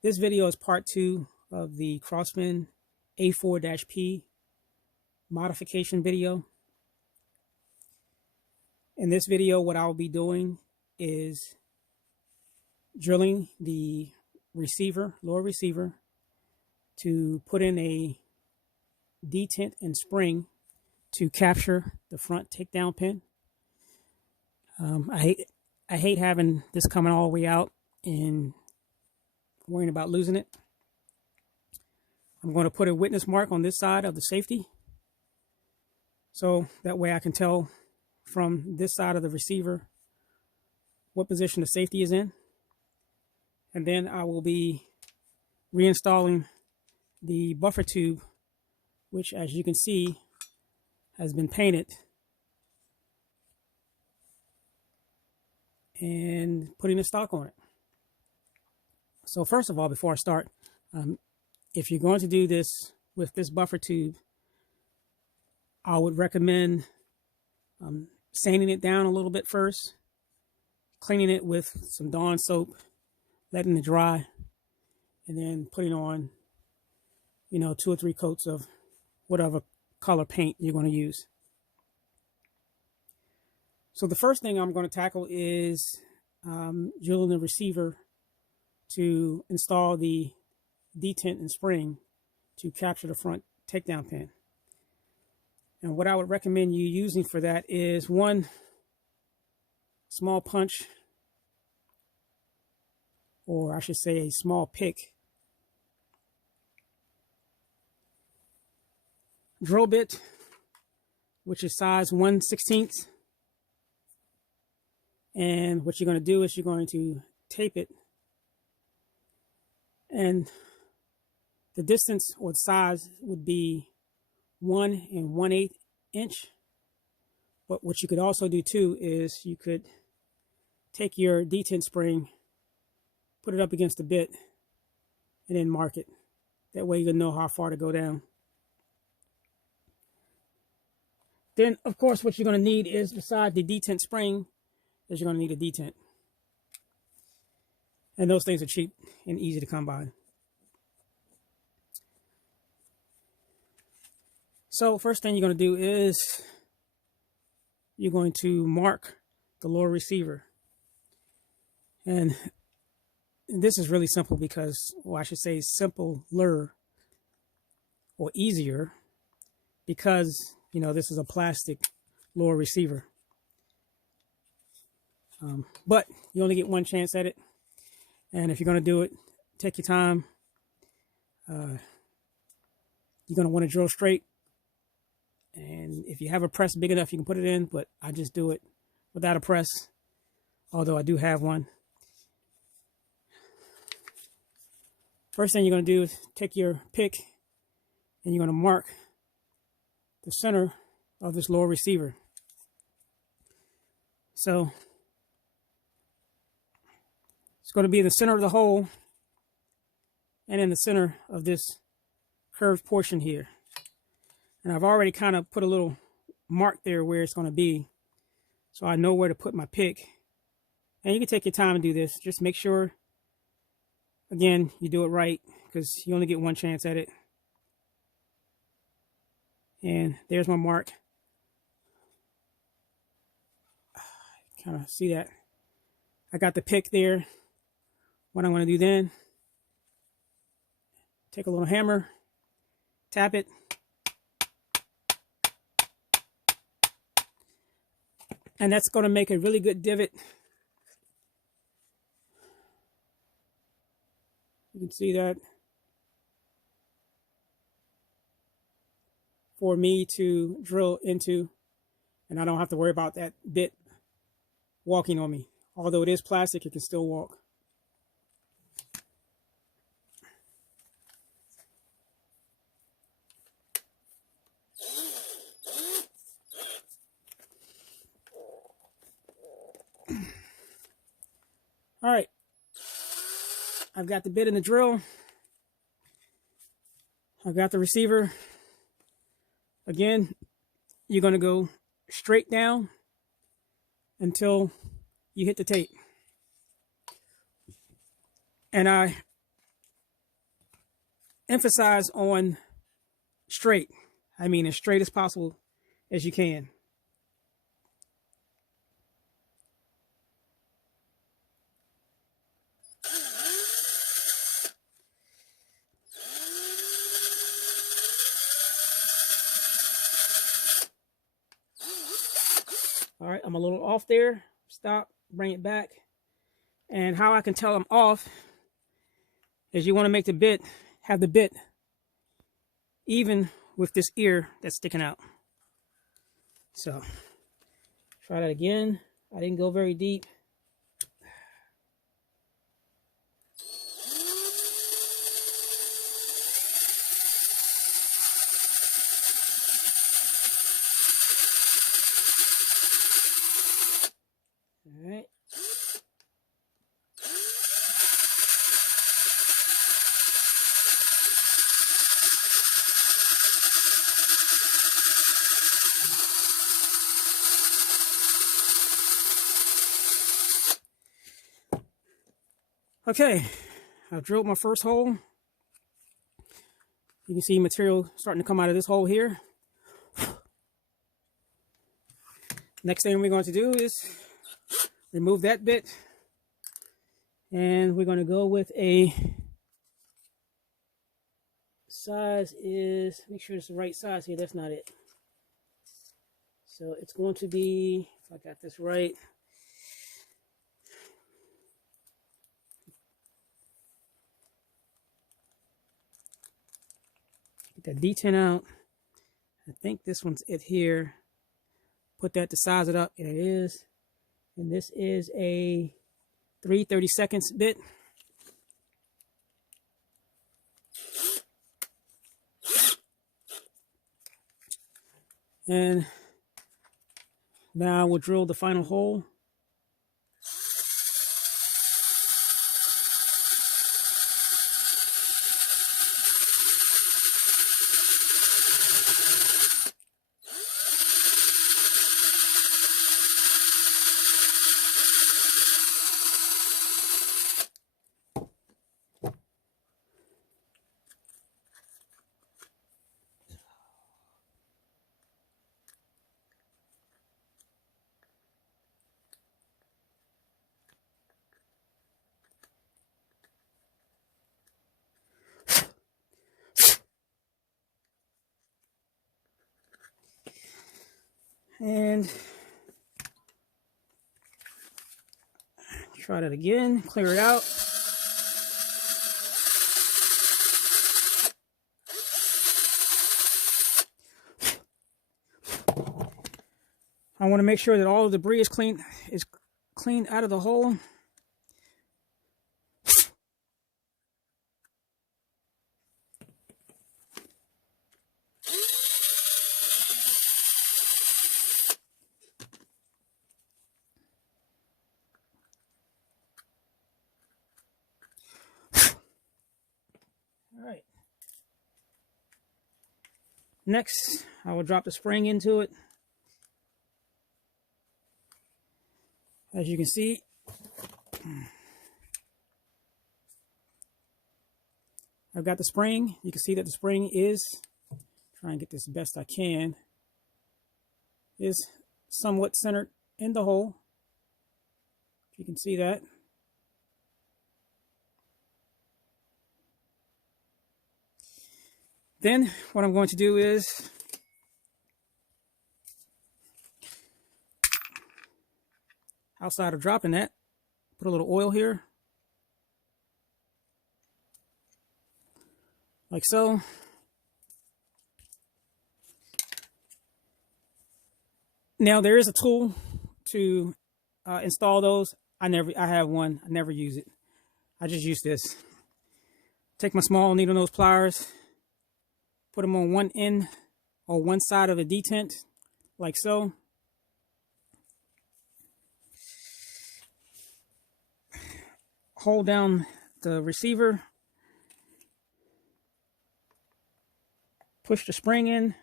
This video is part 2 of the Crosman A4-P Modification video. In this video, what I'll be doing is drilling the receiver, lower receiver, to put in a detent and spring to capture the front takedown pin. I hate having this coming all the way out and worrying about losing it. I'm going to put a witness mark on this side of the safety, so that way I can tell from this side of the receiver what position the safety is in. And then I will be reinstalling the buffer tube, which, as you can see, has been painted, and putting a stock on it. So first of all, before I start, if you're going to do this with this buffer tube, I would recommend sanding it down a little bit first, cleaning it with some Dawn soap, letting it dry, and then putting on, 2 or 3 coats of whatever color paint you're going to use. So the first thing I'm going to tackle is drilling the receiver to install the detent and spring to capture the front takedown pin. And what I would recommend you using for that is one small punch, or I should say a small pick, drill bit, which is size 1/16, and what you're going to do is you're going to tape it, and the distance or size would be 1 1/8 inch. But what you could also do too is you could take your detent spring, put it up against the bit, and then mark it. That way you can know how far to go down. Then, of course, what you're going to need is, beside the detent spring, is you're going to need a detent. And those things are cheap and easy to come by. So first thing you're going to do is you're going to mark the lower receiver. And this is really simple because, well, I should say simpler or easier, because, this is a plastic lower receiver. But you only get one chance at it. And if you're going to do it, take your time. You're going to want to drill straight. And if you have a press big enough, you can put it in, but I just do it without a press, although I do have one. First thing you're going to do is take your pick and you're going to mark the center of this lower receiver. So it's going to be in the center of the hole and in the center of this curved portion here. And I've already kind of put a little mark there where it's going to be, so I know where to put my pick. And you can take your time and do this. Just make sure, again, you do it right, because you only get one chance at it. And there's my mark. Kind of see that. I got the pick there. What I'm going to do then, take a little hammer, tap it, and that's going to make a really good divot. You can see that, for me to drill into, and I don't have to worry about that bit walking on me. Although it is plastic, it can still walk. All right, I've got the bit in the drill. I've got the receiver. Again, you're going to go straight down until you hit the tape. And I emphasize on straight. I mean, as straight as possible as you can. All right, I'm a little off there. Stop, bring it back. And how I can tell I'm off is you want to make the bit, have the bit even with this ear that's sticking out. So, try that again. I didn't go very deep. All right. Okay, I've drilled my first hole. You can see material starting to come out of this hole here. Next thing we're going to do is remove that bit. And we're going to go with a size is, make sure it's the right size here. That's not it. So it's going to be, if I got this right, get that D10 out. I think this one's it here. Put that to size it up, and it is. And this is a 3/32 bit. And now we'll drill the final hole. And try that again, clear it out. I want to make sure that all the debris is clean out of the hole. All right. Next, I will drop the spring into it. As you can see, I've got the spring. You can see that the spring is, try and get this best I can, is somewhat centered in the hole. If you can see that. Then what I'm going to do is outside of dropping that, put a little oil here, like so. Now there is a tool to install those. I have one. I never use it. I just use this. Take my small needle nose pliers, put them on one end or one side of the detent, like so. Hold down the receiver, push the spring in,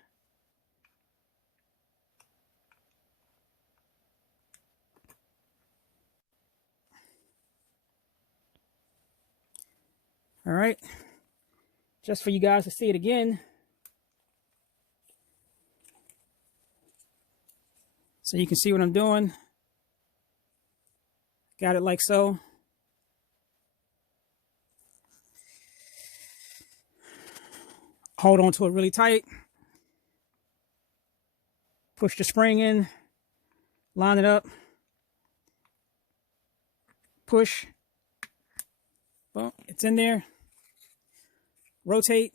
all right, just for you guys to see it again. So you can see what I'm doing. Got it like so. Hold on to it really tight. Push the spring in. Line it up. Push. Boom. It's in there. Rotate.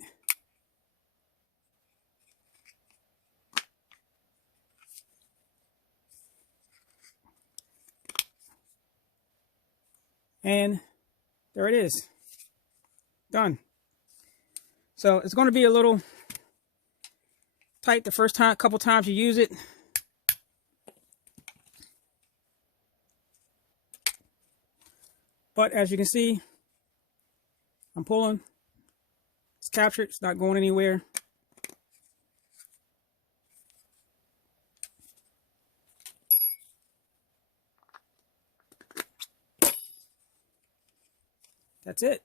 And there it is. Done. So it's going to be a little tight the first time, couple times you use it. But as you can see, I'm pulling. It's captured. It's not going anywhere. That's it.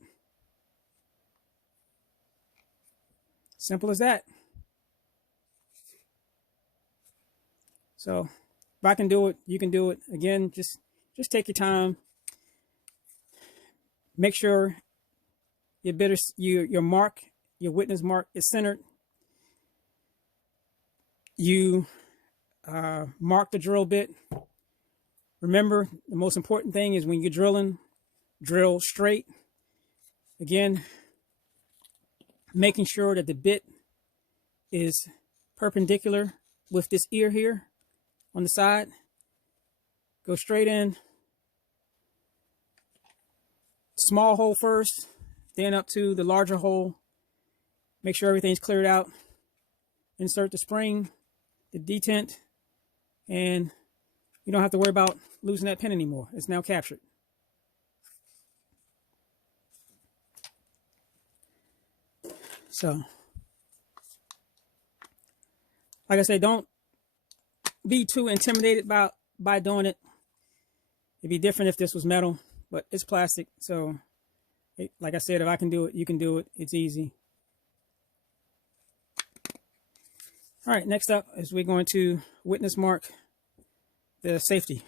Simple as that. So if I can do it, you can do it. Again, just take your time. Make sure your mark, your witness mark is centered. You mark the drill bit. Remember, the most important thing is when you're drilling, drill straight. Again, making sure that the bit is perpendicular with this ear here on the side. Go straight in. Small hole first, then up to the larger hole. Make sure everything's cleared out. Insert the spring, the detent, and you don't have to worry about losing that pin anymore. It's now captured. So, like I say, don't be too intimidated by doing it. It'd be different if this was metal, but it's plastic. So, like I said, if I can do it, you can do it. It's easy. All right, next up is we're going to witness mark the safety.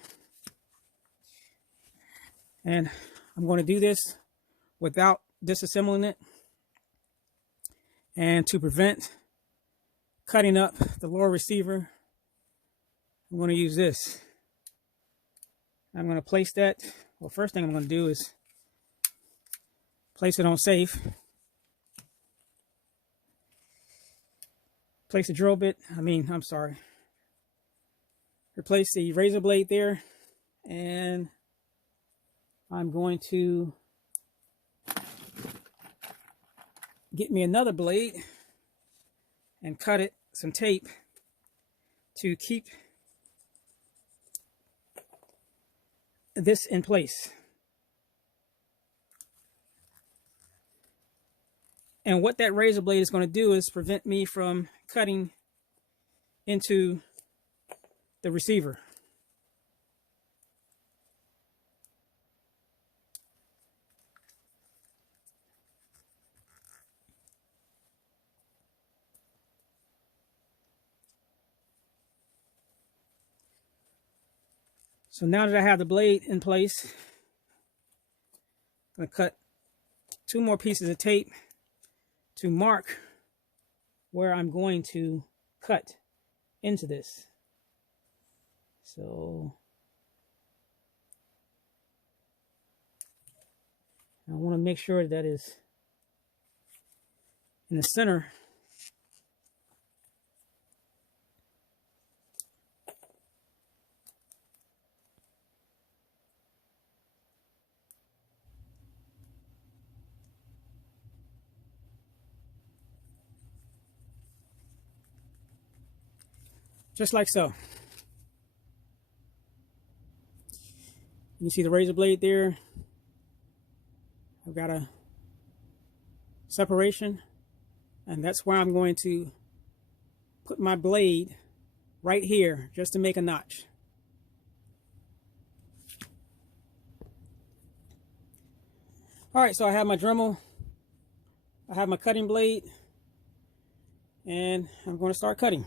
And I'm going to do this without disassembling it. And to prevent cutting up the lower receiver, I'm going to use this. I'm going to place that. Well, first thing I'm going to do is place it on safe. Place the drill bit. Replace the razor blade there. And I'm going to get me another blade and cut it some tape to keep this in place. And what that razor blade is going to do is prevent me from cutting into the receiver. So now that I have the blade in place, I'm going to cut 2 more pieces of tape to mark where I'm going to cut into this. So I want to make sure that is in the center. Just like so. You see the razor blade there. I've got a separation, and that's where I'm going to put my blade right here just to make a notch. All right, so I have my Dremel. I have my cutting blade, and I'm going to start cutting.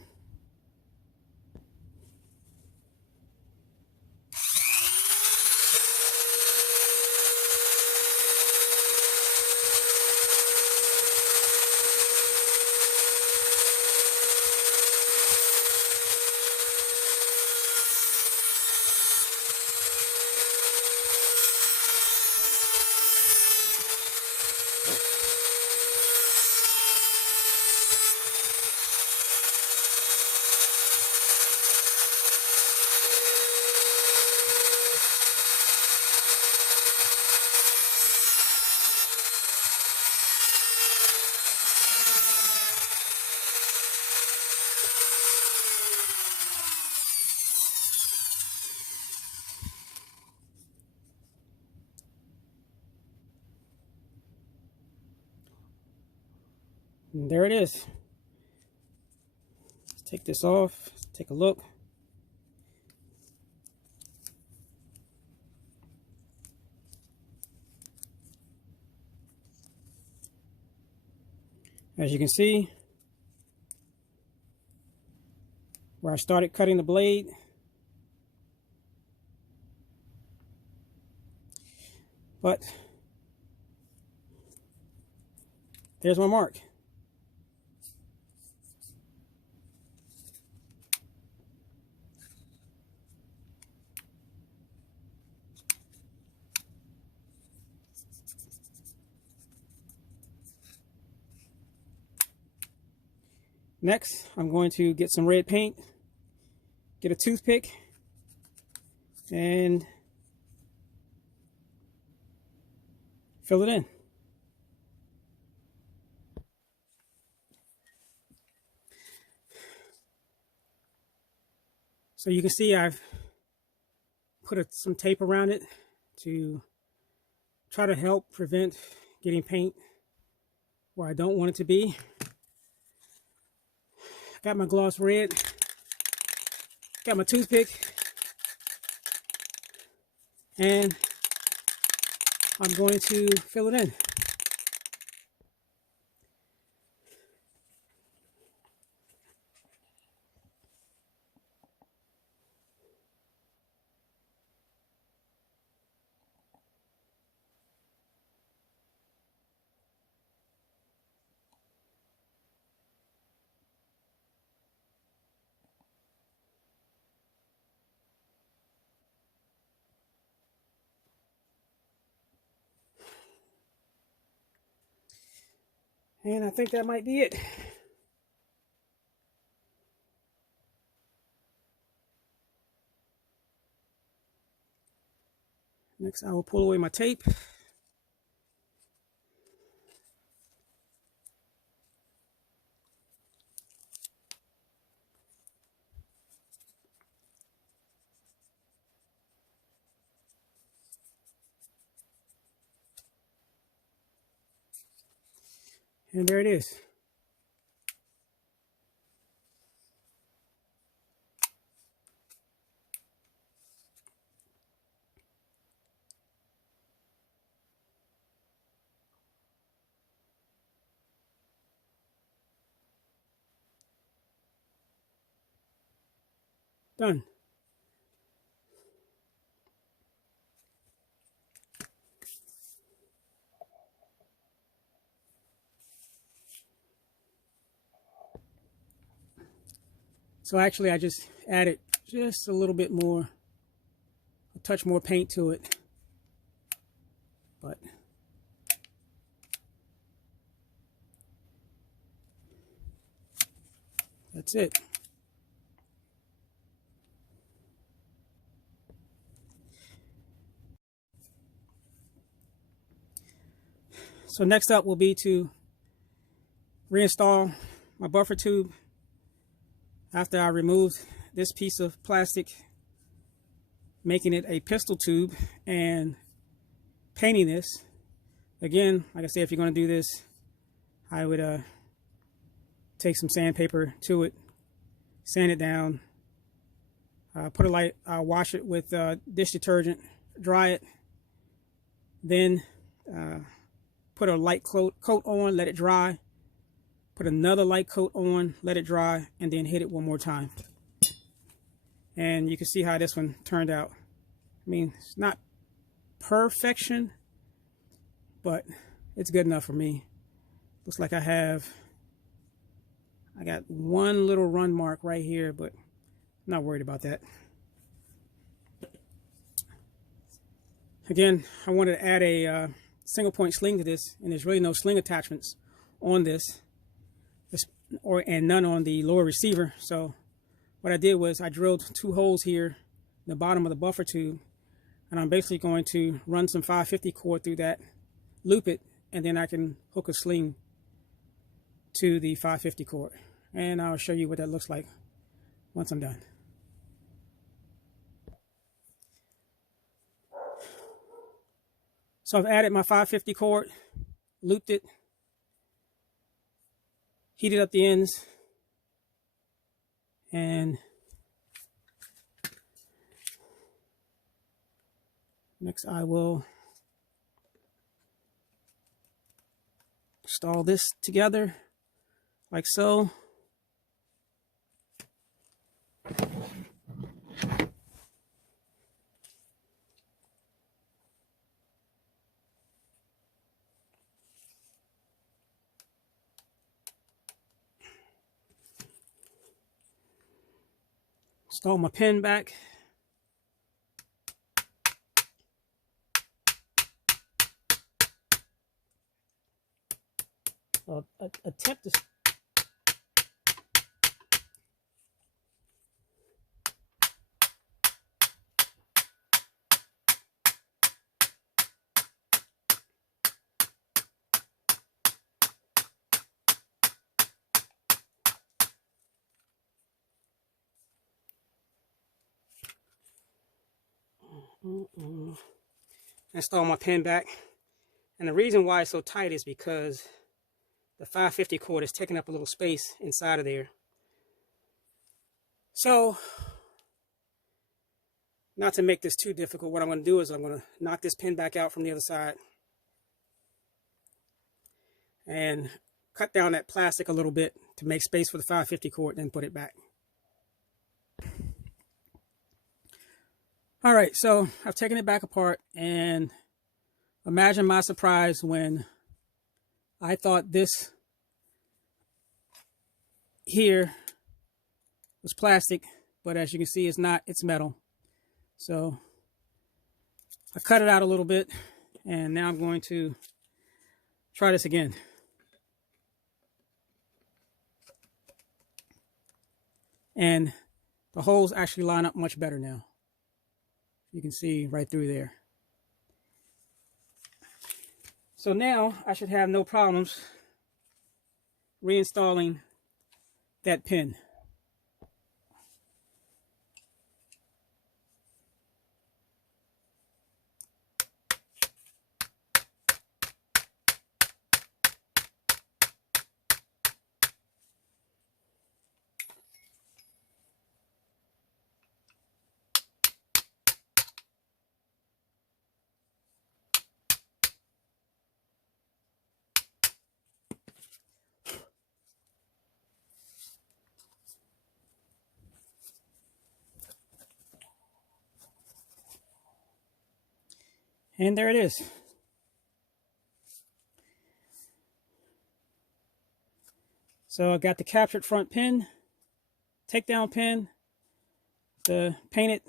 And there it is. Let's take this off, take a look. As you can see, where I started cutting the blade, but there's my mark. Next, I'm going to get some red paint, get a toothpick, and fill it in. So you can see I've put some tape around it to try to help prevent getting paint where I don't want it to be. Got my gloss red, got my toothpick, and I'm going to fill it in. And I think that might be it. Next, I will pull away my tape. And there it is. Done. So actually I just added just a little bit more, a touch more paint to it. But that's it. So next up will be to reinstall my buffer tube after I removed this piece of plastic, making it a pistol tube, and painting this. Again, like I said, if you're going to do this, I would take some sandpaper to it, sand it down, wash it with dish detergent, dry it, then put a light coat on, let it dry, put another light coat on, let it dry, and then hit it one more time. And you can see how this one turned out. I mean, it's not perfection, but it's good enough for me. Looks like I got one little run mark right here, but I'm not worried about that. Again, I wanted to add a single point sling to this, and there's really no sling attachments on this, and none on the lower receiver. So what I did was I drilled 2 holes here in the bottom of the buffer tube, and I'm basically going to run some 550 cord through that, loop it, and then I can hook a sling to the 550 cord. And I'll show you what that looks like once I'm done. So I've added my 550 cord, looped it, heated up the ends, and next I will install this together like so. Install my pin back. So attempt to install my pin back, and the reason why it's so tight is because the 550 cord is taking up a little space inside of there. So, not to make this too difficult, what I'm going to do is I'm going to knock this pin back out from the other side and cut down that plastic a little bit to make space for the 550 cord, and then put it back. All right, so I've taken it back apart, and imagine my surprise when I thought this here was plastic, but as you can see, it's not, it's metal. So I cut it out a little bit, and now I'm going to try this again. And the holes actually line up much better now. You can see right through there. So now I should have no problems reinstalling that pin. And there it is. So I got the captured front pin, takedown pin, the painted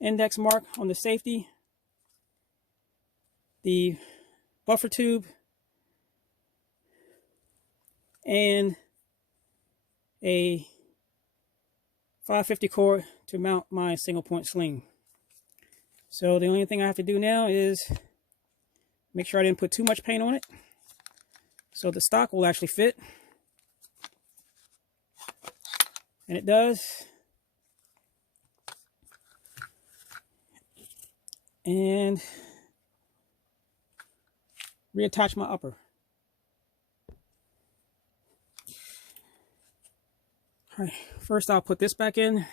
index mark on the safety, the buffer tube, and a 550 cord to mount my single point sling. So the only thing I have to do now is make sure I didn't put too much paint on it, so the stock will actually fit. And it does. And reattach my upper. All right, first I'll put this back in.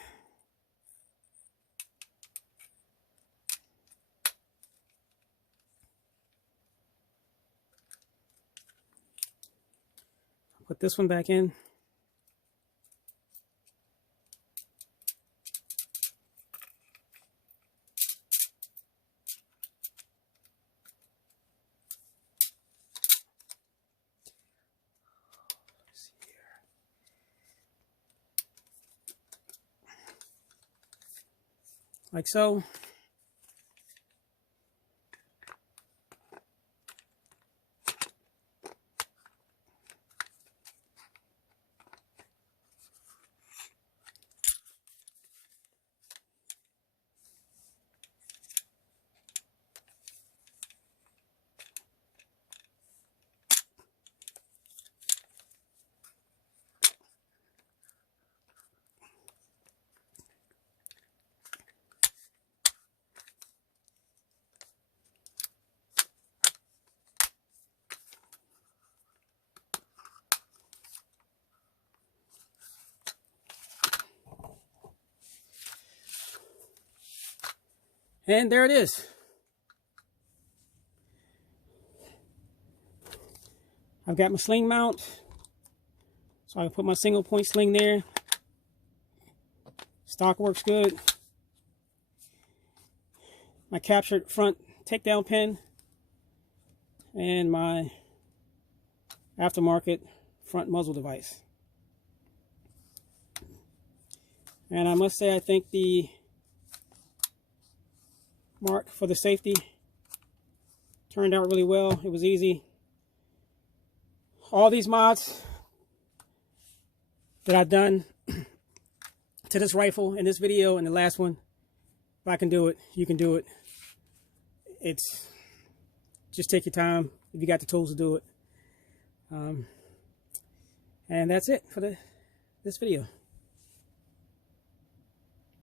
put this one back in. Like so. And there it is. I've got my sling mount, so I can put my single point sling there. Stock works good. My captured front takedown pin and my aftermarket front muzzle device. And I must say, I think the mark for the safety turned out really well. It was easy. All these mods that I've done to this rifle in this video and the last one, if I can do it, you can do it. It's just take your time if you got the tools to do it. And that's it for this video.